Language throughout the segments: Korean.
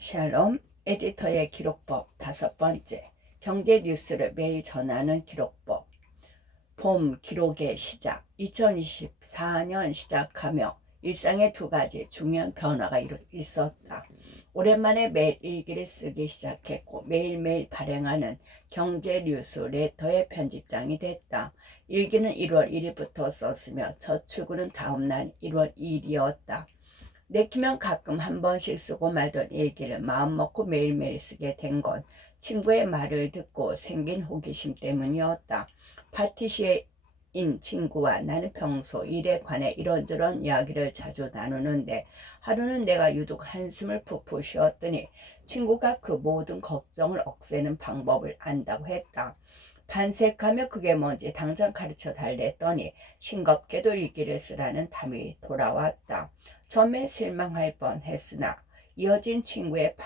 샬롬, 에디터의 기록법 5번째. 경제 뉴스를 매일 전하는 기록법. 봄 기록의 시작. 2024년 시작하며 일상에 2가지 중요한 변화가 있었다. 오랜만에 매일 일기를 쓰기 시작했고 매일매일 발행하는 경제 뉴스 레터의 편집장이 됐다. 일기는 1월 1일부터 썼으며 첫 출근은 다음날 1월 2일이었다. 내키면 가끔 한 번씩 쓰고 말던 일기를 마음먹고 매일매일 쓰게 된 건 친구의 말을 듣고 생긴 호기심 때문이었다. 파티시에인 친구와 나는 평소 일에 관해 이런저런 이야기를 자주 나누는데 하루는 내가 유독 한숨을 푹푹 쉬었더니 친구가 그 모든 걱정을 없애는 방법을 안다고 했다. 반색하며 그게 뭔지 당장 가르쳐 달랬더니 싱겁게도 일기를 쓰라는 답이 돌아왔다. 처음에 실망할 뻔했으나 이어진 친구의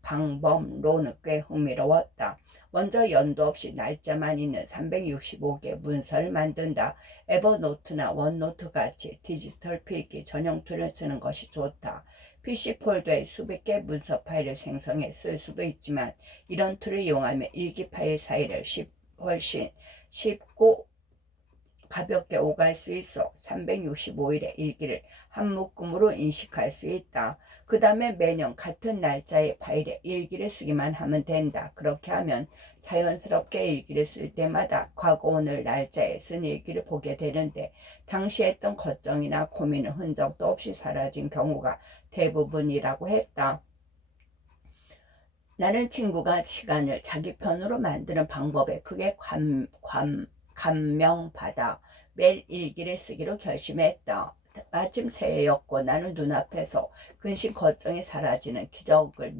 방법론은 꽤 흥미로웠다. 먼저 연도 없이 날짜만 있는 365개 문서를 만든다. 에버노트나 원노트 같이 디지털 필기 전용 툴을 쓰는 것이 좋다. PC 폴더에 수백 개 문서 파일을 생성해 쓸 수도 있지만 이런 툴을 이용하면 일기 파일 사이를 훨씬 쉽고 가볍게 오갈 수 있어 365일의 일기를 한 묶음으로 인식할 수 있다. 그 다음에 매년 같은 날짜의 파일에 일기를 쓰기만 하면 된다. 그렇게 하면 자연스럽게 일기를 쓸 때마다 과거 오늘 날짜에 쓴 일기를 보게 되는데 당시 했던 걱정이나 고민은 흔적도 없이 사라진 경우가 대부분이라고 했다. 나는 친구가 시간을 자기 편으로 만드는 방법에 크게 감명받아 매일 일기를 쓰기로 결심했다. 마침 새해였고 나는 눈앞에서 근심 걱정이 사라지는 기적을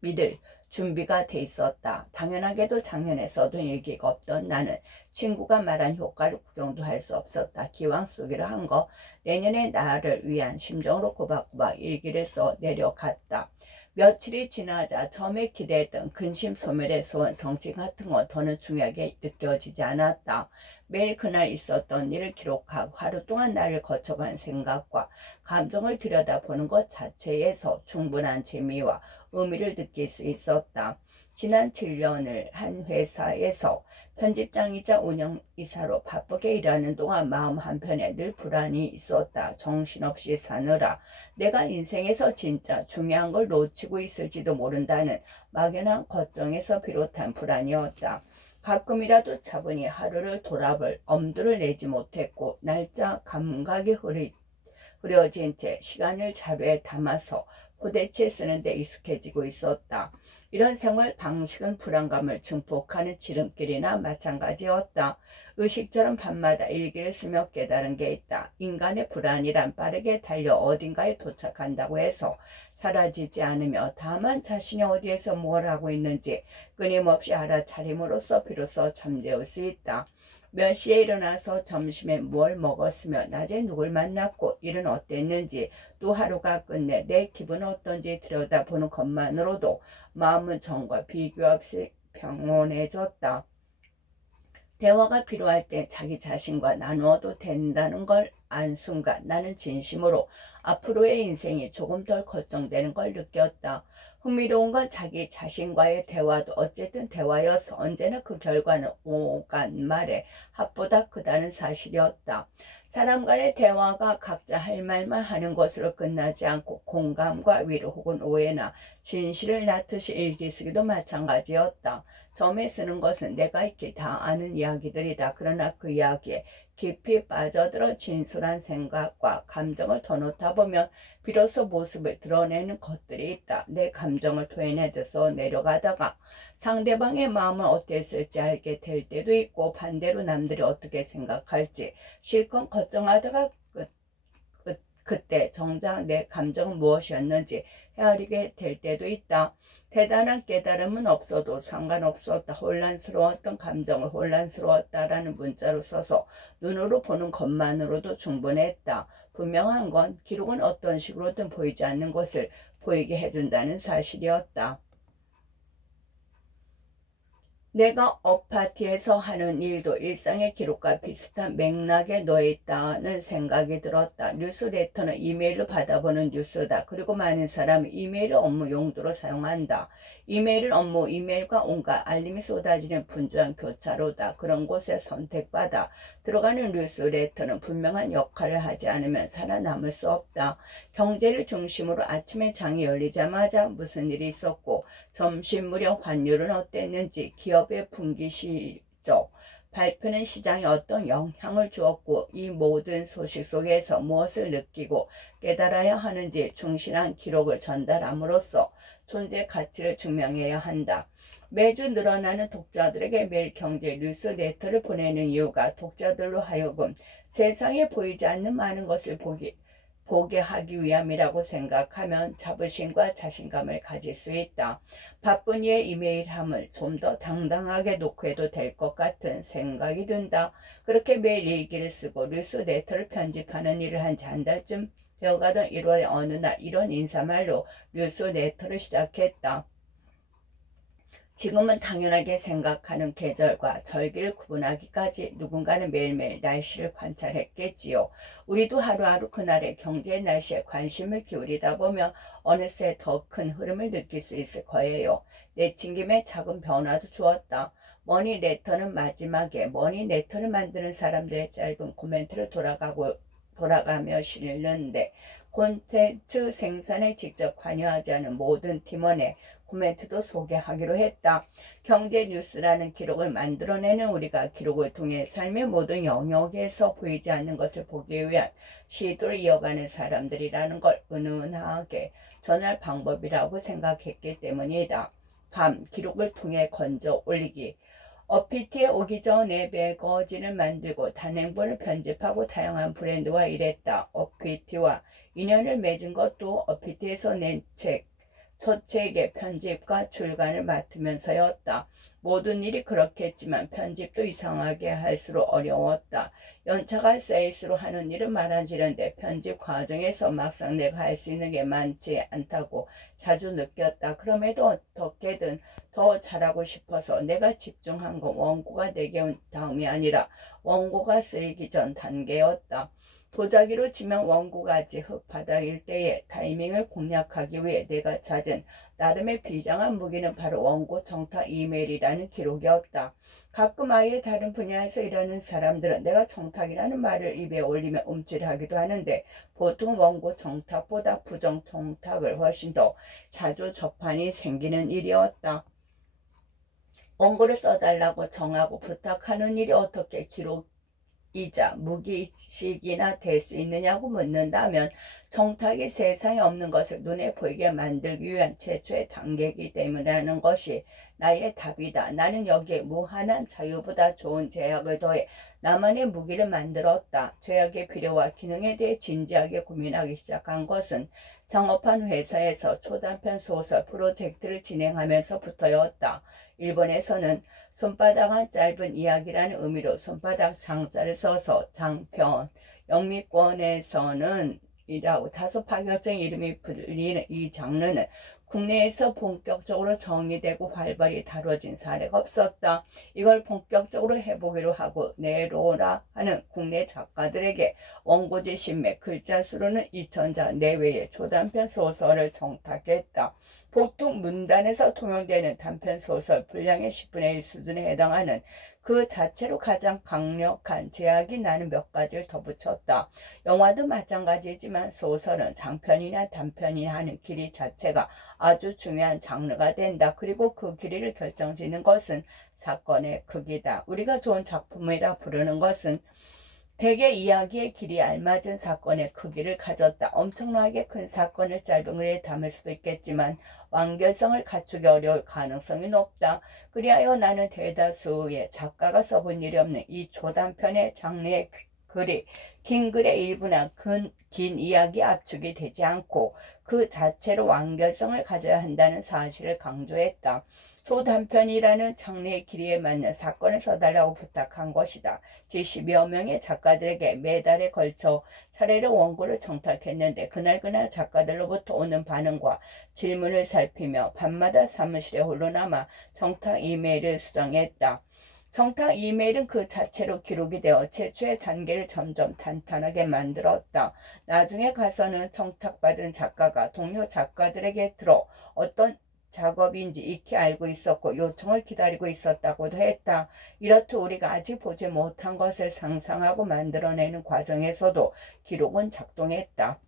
믿을 준비가 돼 있었다. 당연하게도 작년에 써둔 일기가 없던 나는 친구가 말한 효과를 구경도 할 수 없었다. 기왕 쓰기로 한 거 내년에 나를 위한 심정으로 꼬박꼬박 일기를 써 내려갔다. 며칠이 지나자 처음에 기대했던 근심 소멸의 소원 성취 같은 건 더는 중요하게 느껴지지 않았다. 매일 그날 있었던 일을 기록하고 하루 동안 나를 거쳐간 생각과 감정을 들여다보는 것 자체에서 충분한 재미와 의미를 느낄 수 있었다. 지난 7년을 한 회사에서 편집장이자 운영이사로 바쁘게 일하는 동안 마음 한편에 늘 불안이 있었다. 정신없이 사느라 내가 인생에서 진짜 중요한 걸 놓치고 있을지도 모른다는 막연한 걱정에서 비롯한 불안이었다. 가끔이라도 차분히 하루를 돌아볼 엄두를 내지 못했고 날짜 감각이 흐려진 채 시간을 자료에 담아서 도대체 쓰는 데 익숙해지고 있었다. 이런 생활 방식은 불안감을 증폭하는 지름길이나 마찬가지였다. 의식처럼 밤마다 일기를 쓰며 깨달은 게 있다. 인간의 불안이란 빠르게 달려 어딘가에 도착한다고 해서 사라지지 않으며 다만 자신이 어디에서 뭘 하고 있는지 끊임없이 알아차림으로써 비로소 잠재울 수 있다. 몇 시에 일어나서 점심에 뭘 먹었으며 낮에 누굴 만났고 일은 어땠는지 또 하루가 끝내 내 기분은 어떤지 들여다보는 것만으로도 마음은 전과 비교 없이 평온해졌다. 대화가 필요할 때 자기 자신과 나누어도 된다는 걸 안 순간 나는 진심으로 앞으로의 인생이 조금 덜 걱정되는 걸 느꼈다. 흥미로운 건 자기 자신과의 대화도 어쨌든 대화여서 언제나 그 결과는 오간 말에 합보다 크다는 사실이었다. 사람 간의 대화가 각자 할 말만 하는 것으로 끝나지 않고 공감과 위로 혹은 오해나 진실을 낳듯이 일기 쓰기도 마찬가지였다. 처음에 쓰는 것은 내가 익히 다 아는 이야기들이다. 그러나 그 이야기에 깊이 빠져들어 진솔한 생각과 감정을 더놓다 보면 비로소 모습을 드러내는 것들이 있다. 내 감정을 토해내서 내려가다가 상대방의 마음은 어땠을지 알게 될 때도 있고 반대로 남들이 어떻게 생각할지 실컷 걱정하다가 그때 정작 내 감정은 무엇이었는지 헤아리게 될 때도 있다. 대단한 깨달음은 없어도 상관없었다. 혼란스러웠던 감정을 혼란스러웠다라는 문자로 써서 눈으로 보는 것만으로도 충분했다. 분명한 건 기록은 어떤 식으로든 보이지 않는 것을 보이게 해준다는 사실이었다. 내가 업파티에서 하는 일도 일상의 기록과 비슷한 맥락에 놓여있다는 생각이 들었다. 뉴스레터는 이메일로 받아보는 뉴스다. 그리고 많은 사람이 이메일을 업무 용도로 사용한다. 이메일은 업무 이메일과 온갖 알림이 쏟아지는 분주한 교차로다. 그런 곳에 선택받아 들어가는 뉴스레터는 분명한 역할을 하지 않으면 살아남을 수 없다. 경제를 중심으로 아침에 장이 열리자마자 무슨 일이 있었고 점심 무렵 환율은 어땠는지, 기업의 분기 실적 발표는 시장에 어떤 영향을 주었고, 이 모든 소식 속에서 무엇을 느끼고 깨달아야 하는지 충실한 기록을 전달함으로써 존재 가치를 증명해야 한다. 매주 늘어나는 독자들에게 매일 경제 뉴스레터를 보내는 이유가 독자들로 하여금 세상에 보이지 않는 많은 것을 보게 하기 위함이라고 생각하면 자부심과 자신감을 가질 수 있다. 바쁜 이의 이메일함을 좀 더 당당하게 노크해도 될 것 같은 생각이 든다. 그렇게 매일 일기를 쓰고 뉴스레터를 편집하는 일을 한 지 한 달쯤 되어가던 1월의 어느 날 이런 인사말로 뉴스레터를 시작했다. 지금은 당연하게 생각하는 계절과 절기를 구분하기까지 누군가는 매일매일 날씨를 관찰했겠지요. 우리도 하루하루 그날의 경제 날씨에 관심을 기울이다 보면 어느새 더 큰 흐름을 느낄 수 있을 거예요. 내친김에 작은 변화도 주었다. 머니레터는 마지막에 머니레터를 만드는 사람들의 짧은 코멘트를 돌아가며 실는데, 콘텐츠 생산에 직접 관여하지 않은 모든 팀원의 코멘트도 소개하기로 했다. 경제 뉴스라는 기록을 만들어내는 우리가 기록을 통해 삶의 모든 영역에서 보이지 않는 것을 보기 위한 시도를 이어가는 사람들이라는 걸 은은하게 전할 방법이라고 생각했기 때문이다. 밤 기록을 통해 건져 올리기. 어피티에 오기 전에 매거진을 만들고 단행본을 편집하고 다양한 브랜드와 일했다. 어피티와 인연을 맺은 것도 어피티에서 낸 첫 책의 편집과 출간을 맡으면서였다. 모든 일이 그렇겠지만 편집도 이상하게 할수록 어려웠다. 연차가 쌓일수록 하는 일은 많아지는데 편집 과정에서 막상 내가 할 수 있는 게 많지 않다고 자주 느꼈다. 그럼에도 어떻게든 더 잘하고 싶어서 내가 집중한 건 원고가 내게 온 다음이 아니라 원고가 쓰이기 전 단계였다. 도자기로 치면 원고가지 흙바닥일 때의 타이밍을 공략하기 위해 내가 찾은 나름의 비장한 무기는 바로 원고 정타 이메일이라는 기록이었다. 가끔 아예 다른 분야에서 일하는 사람들은 내가 정탁이라는 말을 입에 올리며 움찔하기도 하는데, 보통 원고 정탁보다 부정 정탁을 훨씬 더 자주 접한이 생기는 일이었다. 원고를 써달라고 정하고 부탁하는 일이 어떻게 기록이자 무기식이나 될 수 있느냐고 묻는다면, 정탁이 세상에 없는 것을 눈에 보이게 만들기 위한 최초의 단계이기 때문이라는 것이 나의 답이다. 나는 여기에 무한한 자유보다 좋은 제약을 더해 나만의 무기를 만들었다. 제약의 필요와 기능에 대해 진지하게 고민하기 시작한 것은 창업한 회사에서 초단편 소설 프로젝트를 진행하면서부터였다. 일본에서는 손바닥 한 짧은 이야기라는 의미로 손바닥 장자를 써서 장편, 영미권에서는 이라고 다소 파격적인 이름이 불리는 이 장르는 국내에서 본격적으로 정의되고 활발히 다뤄진 사례가 없었다. 이걸 본격적으로 해보기로 하고 내로라 하는 국내 작가들에게 원고지 10매, 글자 수로는 2,000자 내외의 초단편 소설을 정탁했다. 보통 문단에서 통용되는 단편 소설 분량의 10분의 1 수준에 해당하는 그 자체로 가장 강력한 제약이 나는 몇 가지를 더 붙였다. 영화도 마찬가지지만 소설은 장편이나 단편이나 하는 길이 자체가 아주 중요한 장르가 된다. 그리고 그 길이를 결정짓는 것은 사건의 크기다. 우리가 좋은 작품이라 부르는 것은 대개 이야기의 길이 알맞은 사건의 크기를 가졌다. 엄청나게 큰 사건을 짧은 글에 담을 수도 있겠지만 완결성을 갖추기 어려울 가능성이 높다. 그리하여 나는 대다수의 작가가 써본 일이 없는 이 초단편의 장르의 글이 긴 글의 일부나 긴 이야기 압축이 되지 않고 그 자체로 완결성을 가져야 한다는 사실을 강조했다. 소단편이라는 장르의 길이에 맞는 사건을 써달라고 부탁한 것이다. 지 10여 명의 작가들에게 매달에 걸쳐 차례로 원고를 청탁했는데 그날 작가들로부터 오는 반응과 질문을 살피며 밤마다 사무실에 홀로 남아 청탁 이메일을 수정했다. 청탁 이메일은 그 자체로 기록이 되어 최초의 단계를 점점 탄탄하게 만들었다. 나중에 가서는 청탁받은 작가가 동료 작가들에게 들어 어떤 작업인지 익히 알고 있었고 요청을 기다리고 있었다고도 했다. 이렇듯 우리가 아직 보지 못한 것을 상상하고 만들어내는 과정에서도 기록은 작동했다.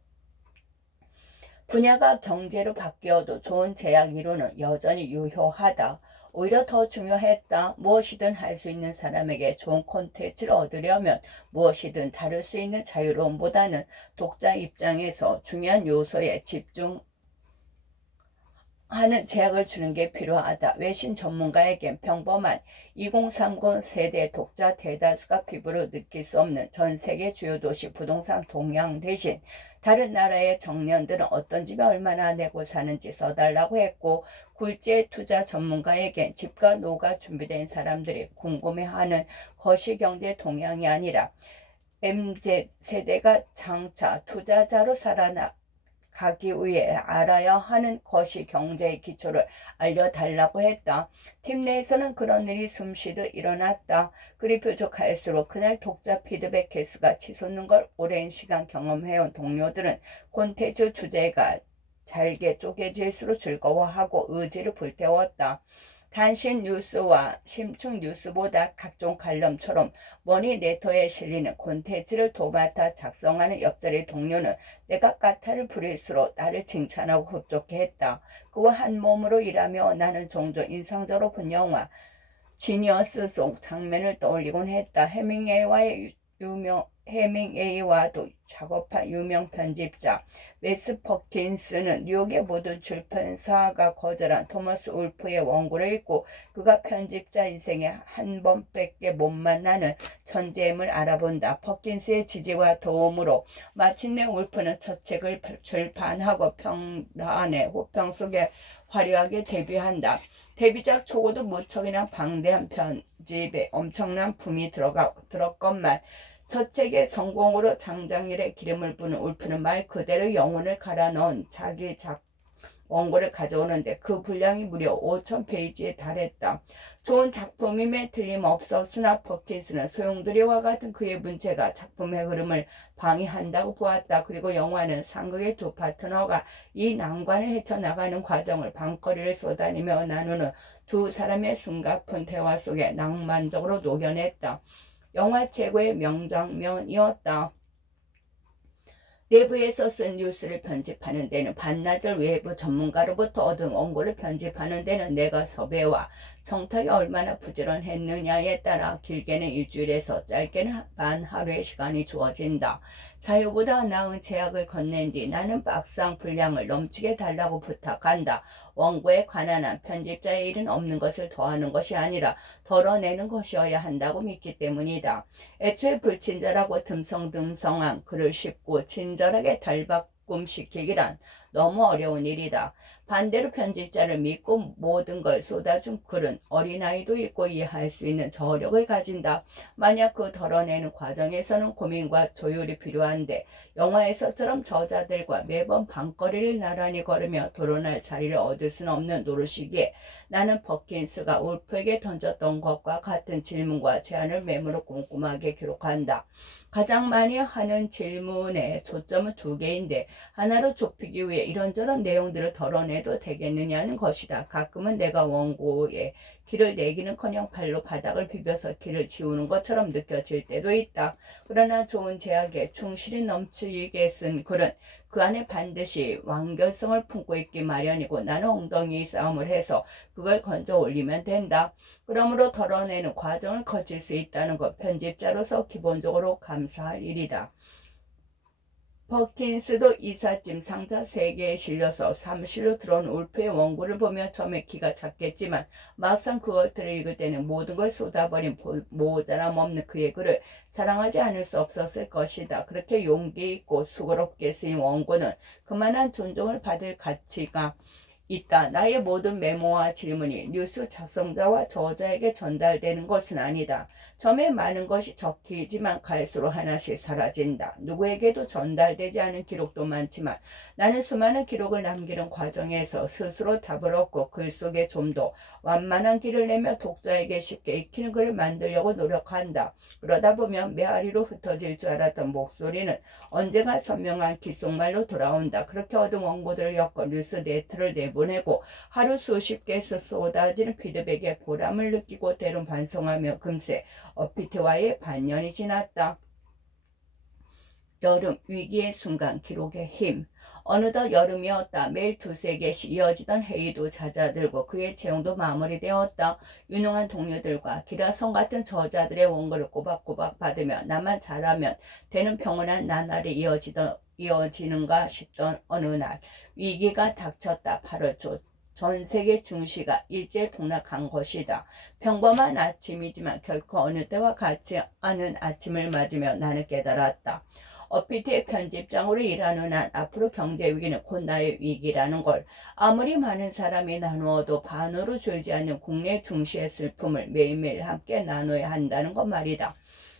분야가 경제로 바뀌어도 좋은 제약 이론은 여전히 유효하다. 오히려 더 중요했다. 무엇이든 할 수 있는 사람에게 좋은 콘텐츠를 얻으려면 무엇이든 다룰 수 있는 자유로움보다는 독자 입장에서 중요한 요소에 집중하는 제약을 주는 게 필요하다. 외신 전문가에겐 평범한 2030 세대 독자 대다수가 피부로 느낄 수 없는 전 세계 주요 도시 부동산 동향 대신 다른 나라의 청년들은 어떤 집에 얼마나 내고 사는지 써달라고 했고, 굴지의 투자 전문가에겐 집과 노가 준비된 사람들이 궁금해하는 거시경제 동향이 아니라 MZ세대가 장차 투자자로 살아가기 위해 알아야 하는 것이 경제의 기초를 알려달라고 했다. 팀 내에서는 그런 일이 숨쉬듯 일어났다. 글이 부족할수록 그날 독자 피드백 개수가 치솟는 걸 오랜 시간 경험해온 동료들은 콘텐츠 주제가 잘게 쪼개질수록 즐거워하고 의지를 불태웠다. 단신 뉴스와 심층 뉴스보다 각종 칼럼처럼 머니레터에 실리는 콘텐츠를 도맡아 작성하는 옆자리 동료는 내가 까탈을 부릴수록 나를 칭찬하고 흡족해 했다. 그와 한 몸으로 일하며 나는 종종 인상적으로 본 영화 지니어스 속 장면을 떠올리곤 했다. 해밍웨이와도 작업한 유명 편집자 웨스 퍼킨스는 뉴욕의 모든 출판사가 거절한 토머스 울프의 원고를 읽고 그가 편집자 인생에 한 번밖에 못 만나는 천재임을 알아본다. 퍼킨스의 지지와 도움으로 마침내 울프는 첫 책을 출판하고 평단의 호평 속에 화려하게 데뷔한다. 데뷔작 초고도 무척이나 방대한 편집에 엄청난 품이 들었건만 첫 책의 성공으로 장장일에 기름을 부는 울프는 말 그대로 영혼을 갈아 넣은 자기 원고를 가져오는데 그 분량이 무려 5,000페이지에 달했다. 좋은 작품임에 틀림없었으나 퍼킨스는 소용돌이와 같은 그의 문체가 작품의 흐름을 방해한다고 보았다. 그리고 영화는 상극의 두 파트너가 이 난관을 헤쳐나가는 과정을 방거리를 쏘다니며 나누는 두 사람의 숨가쁜 대화 속에 낭만적으로 녹여냈다. 영화 최고의 명장면이었다. 내부에서 쓴 뉴스를 편집하는 데는 반나절 외부 전문가로부터 얻은 원고를 편집하는 데는 내가 섭외와 청탁이 얼마나 부지런했느냐에 따라 길게는 일주일에서 짧게는 반 하루의 시간이 주어진다. 자유보다 나은 제약을 건넨 뒤 나는 박스당 분량을 넘치게 달라고 부탁한다. 원고에 관한 한 편집자의 일은 없는 것을 더하는 것이 아니라 덜어내는 것이어야 한다고 믿기 때문이다. 애초에 불친절하고 듬성듬성한 글을 쉽고 친절하게 달바꿈시키기란 너무 어려운 일이다. 반대로 편집자를 믿고 모든 걸 쏟아준 글은 어린아이도 읽고 이해할 수 있는 저력을 가진다. 만약 그 덜어내는 과정에서는 고민과 조율이 필요한데 영화에서처럼 저자들과 매번 방거리를 나란히 걸으며 토론할 자리를 얻을 수는 없는 노릇이기에 나는 퍼킨스가 울프에게 던졌던 것과 같은 질문과 제안을 메모로 꼼꼼하게 기록한다. 가장 많이 하는 질문의 초점은 두 개인데 하나로 좁히기 위해 이런저런 내용들을 덜어내도 되겠느냐는 것이다. 가끔은 내가 원고에 길을 내기는커녕 발로 바닥을 비벼서 길을 지우는 것처럼 느껴질 때도 있다. 그러나 좋은 제약에 충실히 넘치게 쓴 글은 그 안에 반드시 완결성을 품고 있기 마련이고 나는 엉덩이 싸움을 해서 그걸 건져 올리면 된다. 그러므로 덜어내는 과정을 거칠 수 있다는 것 편집자로서 기본적으로 감사할 일이다. 버킨스도 이삿짐 상자 3개에 실려서 사무실로 들어온 울프의 원고를 보며 처음에 기가 찼겠지만 막상 그것들을 읽을 때는 모든 걸 쏟아버린 모자람 없는 그의 글을 사랑하지 않을 수 없었을 것이다. 그렇게 용기 있고 수고롭게 쓰인 원고는 그만한 존중을 받을 가치가 있다. 나의 모든 메모와 질문이 뉴스 작성자와 저자에게 전달되는 것은 아니다. 처음에 많은 것이 적히지만 갈수록 하나씩 사라진다. 누구에게도 전달되지 않은 기록도 많지만 나는 수많은 기록을 남기는 과정에서 스스로 답을 얻고 글 속에 좀 더 완만한 길을 내며 독자에게 쉽게 익히는 글을 만들려고 노력한다. 그러다 보면 메아리로 흩어질 줄 알았던 목소리는 언젠가 선명한 귓속말로 돌아온다. 그렇게 얻은 원고들을 엮어 뉴스 네트를 내보내고 하루 수십 개에서 쏟아지는 피드백에 보람을 느끼고 때론 반성하며 금세 어피트와의 반년이 지났다. 여름 위기의 순간 기록의 힘. 어느덧 여름이었다. 매일 2-3개씩 이어지던 회의도 잦아들고 그의 채용도 마무리되었다. 유능한 동료들과 기라성 같은 저자들의 원고를 꼬박꼬박 받으며 나만 잘하면 되는 평온한 나날이 이어지는가 싶던 어느 날 위기가 닥쳤다. 8월 초 전 세계 증시가 일제히 폭락한 것이다. 평범한 아침이지만 결코 어느 때와 같지 않은 아침을 맞으며 나는 깨달았다. 어피트의 편집장으로 일하는 한 앞으로 경제 위기는 곧 나의 위기라는 걸, 아무리 많은 사람이 나누어도 반으로 줄지 않는 국내 증시의 슬픔을 매일매일 함께 나눠야 한다는 것 말이다.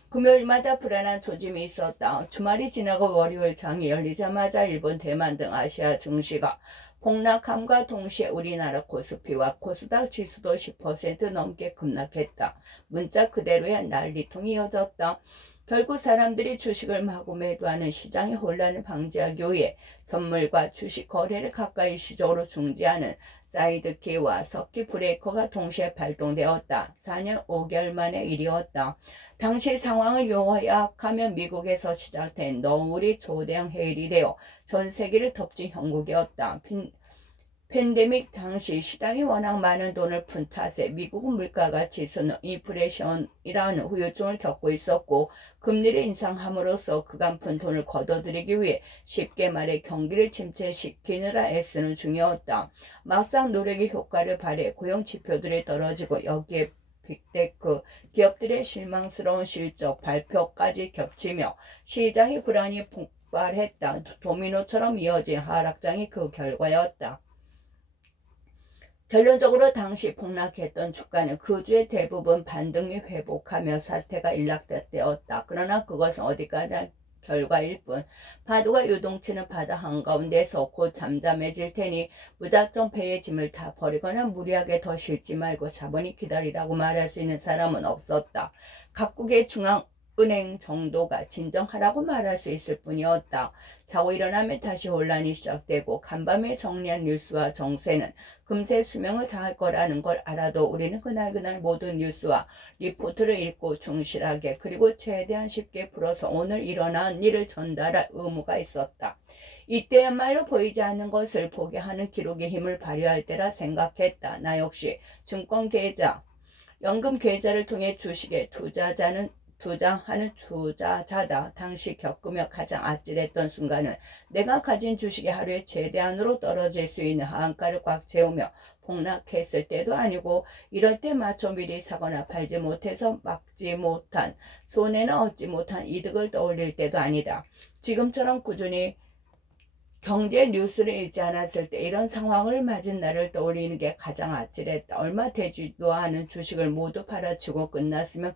금요일마다 불안한 조짐이 있었다. 주말이 지나고 월요일 장이 열리자마자 일본, 대만 등 아시아 증시가 폭락함과 동시에 우리나라 코스피와 코스닥 지수도 10% 넘게 급락했다. 문자 그대로의 난리통이 이어졌다. 결국 사람들이 주식을 마구 매도하는 시장의 혼란을 방지하기 위해 선물과 주식 거래를 가까이 시적으로 중지하는 사이드키와 서킷 브레이커가 동시에 발동되었다. 4년 5개월 만의 일이었다. 당시 상황을 요약하면 미국에서 시작된 너구리 초대형 해일이 되어 전 세계를 덮친 형국이었다. 팬데믹 당시 시장이 워낙 많은 돈을 푼 탓에 미국은 물가가 치솟는 인플레이션이라는 후유증을 겪고 있었고 금리를 인상함으로써 그간 푼 돈을 걷어들이기 위해 쉽게 말해 경기를 침체시키느라 애쓰는 중이었다. 막상 노력이 효과를 발해 고용 지표들이 떨어지고 여기에 빅테크 기업들의 실망스러운 실적 발표까지 겹치며 시장의 불안이 폭발했다. 도미노처럼 이어진 하락장이 그 결과였다. 결론적으로 당시 폭락했던 주가는 그 주의 대부분 반등이 회복하며 사태가 일락되었다. 그러나 그것은 어디까지 결과일 뿐 파도가 요동치는 바다 한가운데서 곧 잠잠해질 테니 무작정 배의 짐을 다 버리거나 무리하게 더 실지 말고 차분히 기다리라고 말할 수 있는 사람은 없었다. 각국의 은행 정도가 진정하라고 말할 수 있을 뿐이었다. 자고 일어나면 다시 혼란이 시작되고 간밤에 정리한 뉴스와 정세는 금세 수명을 다할 거라는 걸 알아도 우리는 그날 모든 뉴스와 리포트를 읽고 충실하게 그리고 최대한 쉽게 풀어서 오늘 일어난 일을 전달할 의무가 있었다. 이때야말로 보이지 않는 것을 보게 하는 기록의 힘을 발휘할 때라 생각했다. 나 역시 증권 계좌, 연금 계좌를 통해 주식에 투자하는 투자자다. 당시 겪으며 가장 아찔했던 순간은 내가 가진 주식이 하루에 최대한으로 떨어질 수 있는 하한가를 꽉 채우며 폭락했을 때도 아니고 이럴 때 맞춰 미리 사거나 팔지 못해서 막지 못한 손해나 얻지 못한 이득을 떠올릴 때도 아니다. 지금처럼 꾸준히 경제 뉴스를 읽지 않았을 때 이런 상황을 맞은 날을 떠올리는 게 가장 아찔했다. 얼마 되지도 않은 주식을 모두 팔아치고 끝났으면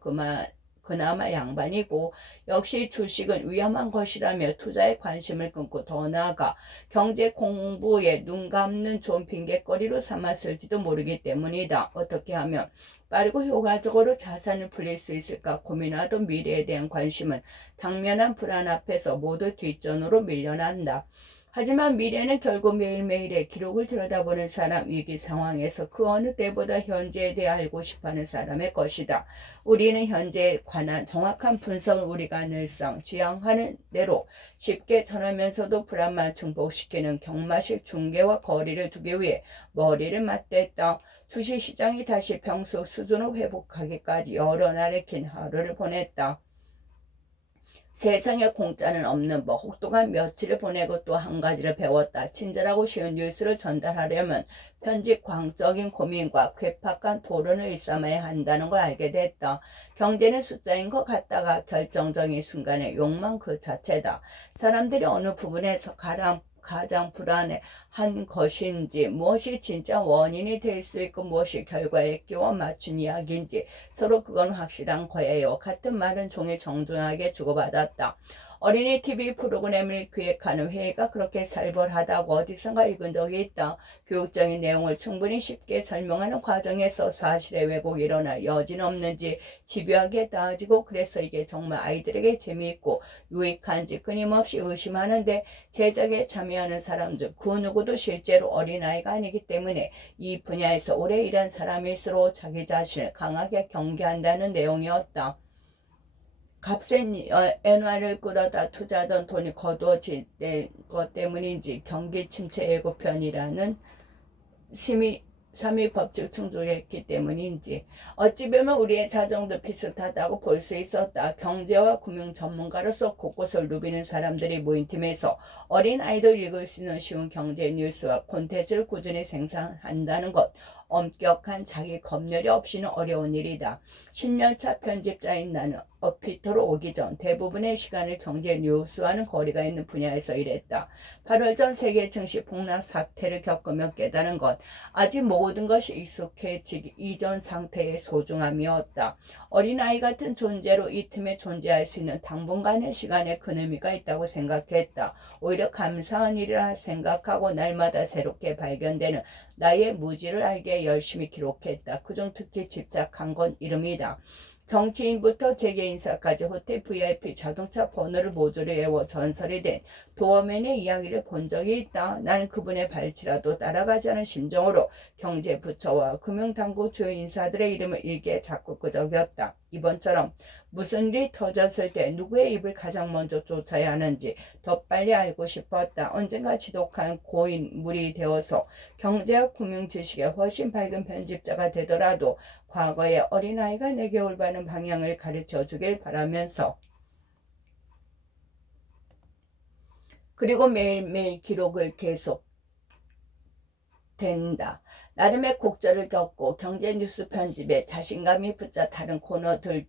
그나마 양반이고 역시 주식은 위험한 것이라며 투자에 관심을 끊고 더 나아가 경제 공부에 눈 감는 좋은 핑곗거리로 삼았을지도 모르기 때문이다. 어떻게 하면 빠르고 효과적으로 자산을 불릴 수 있을까 고민하던 미래에 대한 관심은 당면한 불안 앞에서 모두 뒷전으로 밀려난다. 하지만 미래는 결국 매일매일의 기록을 들여다보는 사람, 위기 상황에서 그 어느 때보다 현재에 대해 알고 싶어하는 사람의 것이다. 우리는 현재에 관한 정확한 분석을 우리가 늘상 지향하는 대로 쉽게 전하면서도 불안만 증폭시키는 경마식 중개와 거리를 두기 위해 머리를 맞댔다. 주식시장이 다시 평소 수준으로 회복하기까지 여러 날의 긴 하루를 보냈다. 세상에 공짜는 없는 법. 혹독한 며칠을 보내고 또 한 가지를 배웠다. 친절하고 쉬운 뉴스를 전달하려면 편집 광적인 고민과 괴팍한 토론을 일삼아야 한다는 걸 알게 됐다. 경제는 숫자인 것 같다가 결정적인 순간에 욕망 그 자체다. 사람들이 어느 부분에서 가장 불안해한 것인지, 무엇이 진짜 원인이 될 수 있고 무엇이 결과에 끼워 맞춘 이야기인지 서로 그건 확실한 거예요. 같은 말은 종일 정중하게 주고받았다. 어린이 TV 프로그램을 기획하는 회의가 그렇게 살벌하다고 어디선가 읽은 적이 있다. 교육적인 내용을 충분히 쉽게 설명하는 과정에서 사실의 왜곡이 일어날 여지는 없는지 집요하게 따지고, 그래서 이게 정말 아이들에게 재미있고 유익한지 끊임없이 의심하는데, 제작에 참여하는 사람들 그 누구도 실제로 어린아이가 아니기 때문에 이 분야에서 오래 일한 사람일수록 자기 자신을 강하게 경계한다는 내용이었다. 값센 엔화를 끌어다 투자하던 돈이 거두어질 것 때문인지 경기 침체 예고편이라는 삼위 법칙 충족했기 때문인지 어찌 보면 우리의 사정도 비슷하다고 볼 수 있었다. 경제와 금융 전문가로서 곳곳을 누비는 사람들이 모인 팀에서 어린 아이도 읽을 수 있는 쉬운 경제 뉴스와 콘텐츠를 꾸준히 생산한다는 것, 엄격한 자기 검열이 없이는 어려운 일이다. 10년차 편집자인 나는 어피터로 오기 전 대부분의 시간을 경제 뉴스와는 거리가 있는 분야에서 일했다. 8월 전 세계 증시 폭락 사태를 겪으며 깨달은 것, 아직 모든 것이 익숙해지기 이전 상태의 소중함이었다. 어린아이 같은 존재로 이 틈에 존재할 수 있는 당분간의 시간에 큰 의미가 있다고 생각했다. 오히려 감사한 일이라 생각하고 날마다 새롭게 발견되는 나의 무지를 알게 열심히 기록했다. 그중 특히 집착한 건 이름이다. 정치인부터 재계인사까지 호텔 VIP 자동차 번호를 모조리 외워 전설이 된 도어맨의 이야기를 본 적이 있다. 나는 그분의 발치라도 따라가지 않은 심정으로 경제부처와 금융당국 주요 인사들의 이름을 읽기에 자꾸 끄적였다. 이번처럼 무슨 일이 터졌을 때 누구의 입을 가장 먼저 쫓아야 하는지 더 빨리 알고 싶었다. 언젠가 지독한 고인물이 되어서 경제와 금융 지식에 훨씬 밝은 편집자가 되더라도 과거의 어린아이가 내게 올바른 방향을 가르쳐 주길 바라면서, 그리고 매일매일 기록을 계속 된다. 나름의 곡절을 겪고 경제 뉴스 편집에 자신감이 붙자 다른 코너들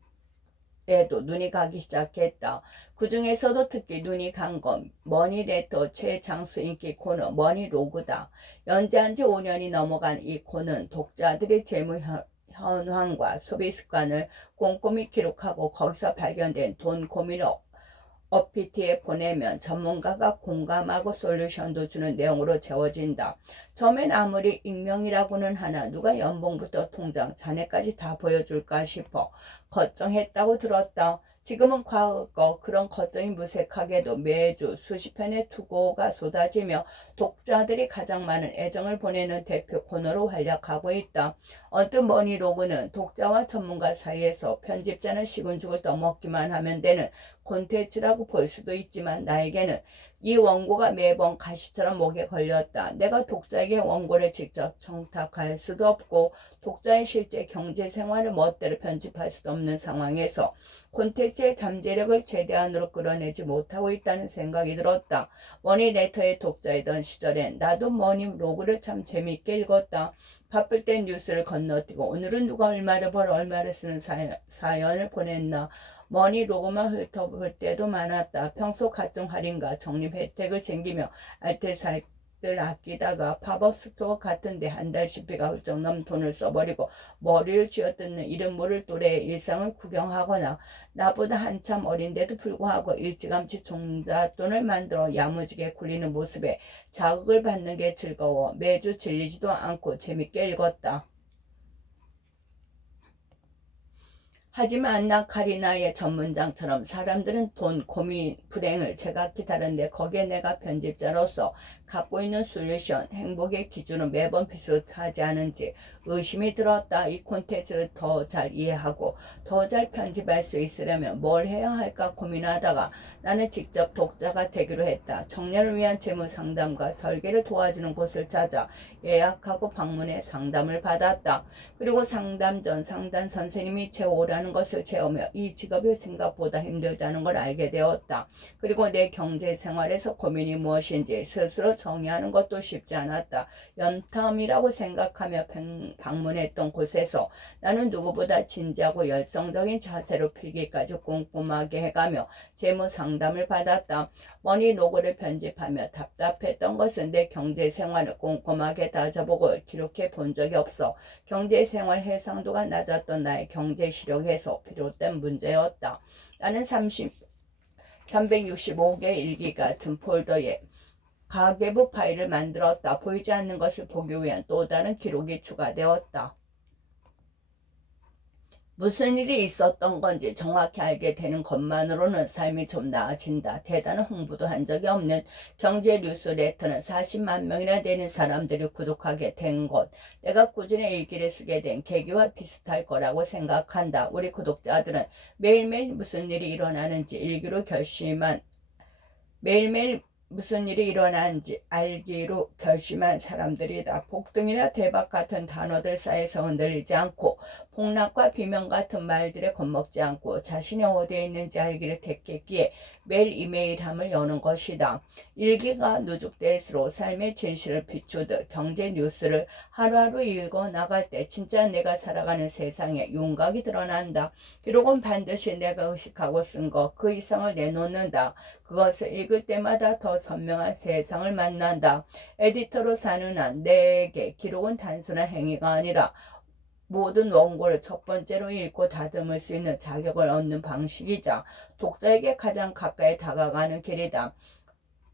에도 눈이 가기 시작했다. 그 중에서도 특히 눈이 간 건 머니레터 최장수 인기 코너 머니로그다. 연재한 지 5년이 넘어간 이 코너는 독자들의 재무 현황과 소비 습관을 꼼꼼히 기록하고 거기서 발견된 돈 고민을 어피티에 보내면 전문가가 공감하고 솔루션도 주는 내용으로 채워진다. 처음엔 아무리 익명이라고는 하나 누가 연봉부터 통장, 잔액까지 다 보여줄까 싶어 걱정했다고 들었다. 지금은 과거 그런 걱정이 무색하게도 매주 수십 편의 투고가 쏟아지며 독자들이 가장 많은 애정을 보내는 대표 코너로 활약하고 있다. 언뜻 머니로그는 독자와 전문가 사이에서 편집자는 식은 죽을 떠먹기만 하면 되는 콘텐츠라고 볼 수도 있지만, 나에게는 이 원고가 매번 가시처럼 목에 걸렸다. 내가 독자에게 원고를 직접 청탁할 수도 없고 독자의 실제 경제 생활을 멋대로 편집할 수도 없는 상황에서 콘텐츠의 잠재력을 최대한으로 끌어내지 못하고 있다는 생각이 들었다. 머니레터의 독자이던 시절엔 나도 머니로그를 참 재미있게 읽었다. 바쁠 땐 뉴스를 건너뛰고 오늘은 누가 얼마를 벌 얼마를 쓰는 사연을 보냈나 머니로그만 훑어볼 때도 많았다. 평소 각종 할인과 적립 혜택을 챙기며 알뜰살뜰 아끼다가 팝업 스토어 같은데 한 달씩비가 훌쩍 넘는 돈을 써버리고 머리를 쥐어뜯는 이름 모를 또래의 일상을 구경하거나, 나보다 한참 어린데도 불구하고 일찌감치 종잣돈을 만들어 야무지게 굴리는 모습에 자극을 받는 게 즐거워 매주 질리지도 않고 재밌게 읽었다. 하지만 안나 카리나의 전문장처럼 사람들은 돈, 고민, 불행을 제각기 다른데 거기에 내가 편집자로서 갖고 있는 솔루션, 행복의 기준은 매번 비슷하지 않은지 의심이 들었다. 이 콘텐츠를 더 잘 이해하고 더 잘 편집할 수 있으려면 뭘 해야 할까 고민하다가 나는 직접 독자가 되기로 했다. 청년을 위한 재무 상담과 설계를 도와주는 곳을 찾아 예약하고 방문해 상담을 받았다. 그리고 상담 전 상담 선생님이 제 오라는 사는 것을 채우며 이 직업이 생각보다 힘들다는 걸 알게 되었다. 그리고 내 경제 생활에서 고민이 무엇인지 스스로 정의하는 것도 쉽지 않았다. 연탐이라고 생각하며 방문했던 곳에서 나는 누구보다 진지하고 열성적인 자세로 필기까지 꼼꼼하게 해가며 재무 상담을 받았다. 머니 로그를 편집하며 답답했던 것은 내 경제 생활을 꼼꼼하게 따져보고 기록해 본 적이 없어 경제 생활 해상도가 낮았던 나의 경제 시력에서 비롯된 문제였다. 나는 365개 일기 같은 폴더에 가계부 파일을 만들었다. 보이지 않는 것을 보기 위한 또 다른 기록이 추가되었다. 무슨 일이 있었던 건지 정확히 알게 되는 것만으로는 삶이 좀 나아진다. 대단한 홍보도 한 적이 없는 경제 뉴스레터는 40만 명이나 되는 사람들이 구독하게 된 것. 내가 꾸준히 일기를 쓰게 된 계기와 비슷할 거라고 생각한다. 우리 구독자들은 매일매일 무슨 일이 일어나는지 일기로 매일매일 무슨 일이 일어나는지 알기로 결심한 사람들이다. 폭등이나 대박 같은 단어들 사이에서 흔들리지 않고 폭락과 비명 같은 말들에 겁먹지 않고 자신이 어디에 있는지 알기를 택했기에 매일 이메일함을 여는 것이다. 일기가 누적될수록 삶의 진실을 비추듯 경제 뉴스를 하루하루 읽어 나갈 때 진짜 내가 살아가는 세상에 윤곽이 드러난다. 기록은 반드시 내가 의식하고 쓴 것 그 이상을 내놓는다. 그것을 읽을 때마다 더 선명한 세상을 만난다. 에디터로 사는 한 내게 기록은 단순한 행위가 아니라 모든 원고를 첫 번째로 읽고 다듬을 수 있는 자격을 얻는 방식이자 독자에게 가장 가까이 다가가는 길이다.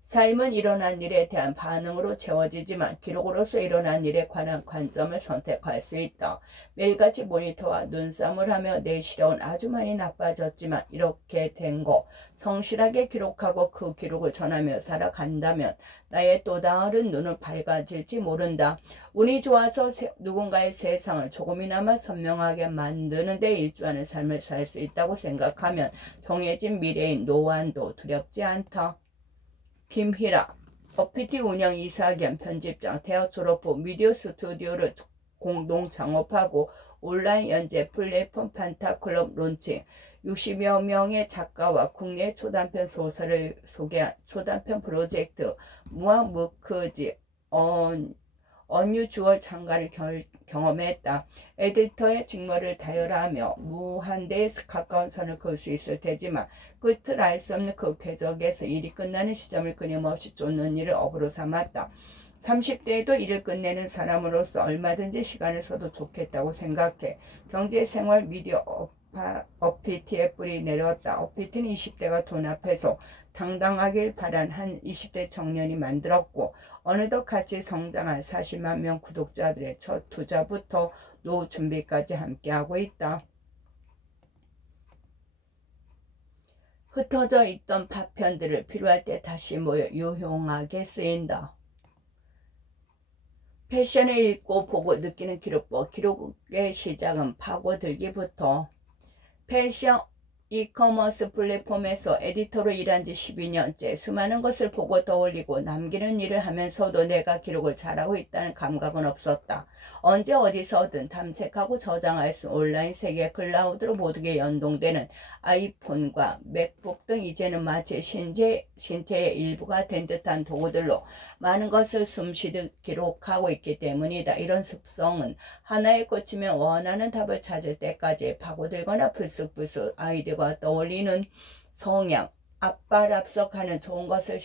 삶은 일어난 일에 대한 반응으로 채워지지만 기록으로서 일어난 일에 관한 관점을 선택할 수 있다. 매일같이 모니터와 눈싸움을 하며 내 시력은 아주 많이 나빠졌지만 이렇게 된 거 성실하게 기록하고 그 기록을 전하며 살아간다면 나의 또 다른 눈은 밝아질지 모른다. 운이 좋아서 누군가의 세상을 조금이나마 선명하게 만드는 데 일조하는 삶을 살 수 있다고 생각하면 정해진 미래인 노안도 두렵지 않다. 김희라, 어피티 운영 이사 겸 편집장, 대학 졸업 후 미디어 스튜디오를 공동 창업하고 온라인 연재 플랫폼 판타클럽 론칭, 60여 명의 작가와 국내 초단편 소설을 소개한 초단편 프로젝트 무한무크지 언유주얼 창간을 경험했다. 에디터의 직무를 다혈하며 무한대에 가까운 선을 그을 수 있을 테지만 끝을 알 수 없는 그 궤적에서 일이 끝나는 시점을 끊임없이 쫓는 일을 업으로 삼았다. 30대에도 일을 끝내는 사람으로서 얼마든지 시간을 써도 좋겠다고 생각해 경제생활 미디어 어피티에 뿌리 내렸다. 어피티는 20대가 돈 앞에서 당당하길 바란 한 20대 청년이 만들었고 어느덧 같이 성장한 40만 명 구독자들의 첫 투자부터 노후 준비까지 함께하고 있다. 흩어져 있던 파편들을 필요할 때 다시 모여 유용하게 쓰인다. 패션을 읽고 보고 느끼는 기록법. 기록의 시작은 파고들기부터. 패션 이커머스 플랫폼에서 에디터로 일한 지 12년째 수많은 것을 보고 떠올리고 남기는 일을 하면서도 내가 기록을 잘하고 있다는 감각은 없었다. 언제 어디서든 탐색하고 저장할 수 온라인 세계 클라우드로 모두게 연동되는 아이폰과 맥북 등 이제는 마치 신체의 일부가 된 듯한 도구들로 많은 것을 숨쉬듯 기록하고 있기 때문이다. 이런 습성은 하나에 꽂히면 원하는 답을 찾을 때까지 파고들거나 불쑥불쑥 아이디어가 떠올리는 성향, 앞발앞서가는 좋은 것을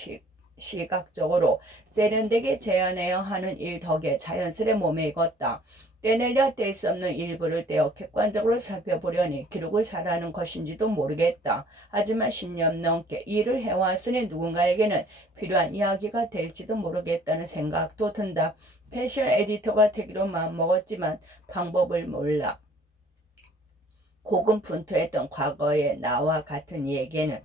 시각적으로 세련되게 재현해야 하는 일 덕에 자연스레 몸에 익었다. 떼내려 뗄 수 없는 일부를 떼어 객관적으로 살펴보려니 기록을 잘하는 것인지도 모르겠다. 하지만 10년 넘게 일을 해왔으니 누군가에게는 필요한 이야기가 될지도 모르겠다는 생각도 든다. 패션 에디터가 되기로 마음먹었지만 방법을 몰라. 고군분투했던 과거의 나와 같은 이에게는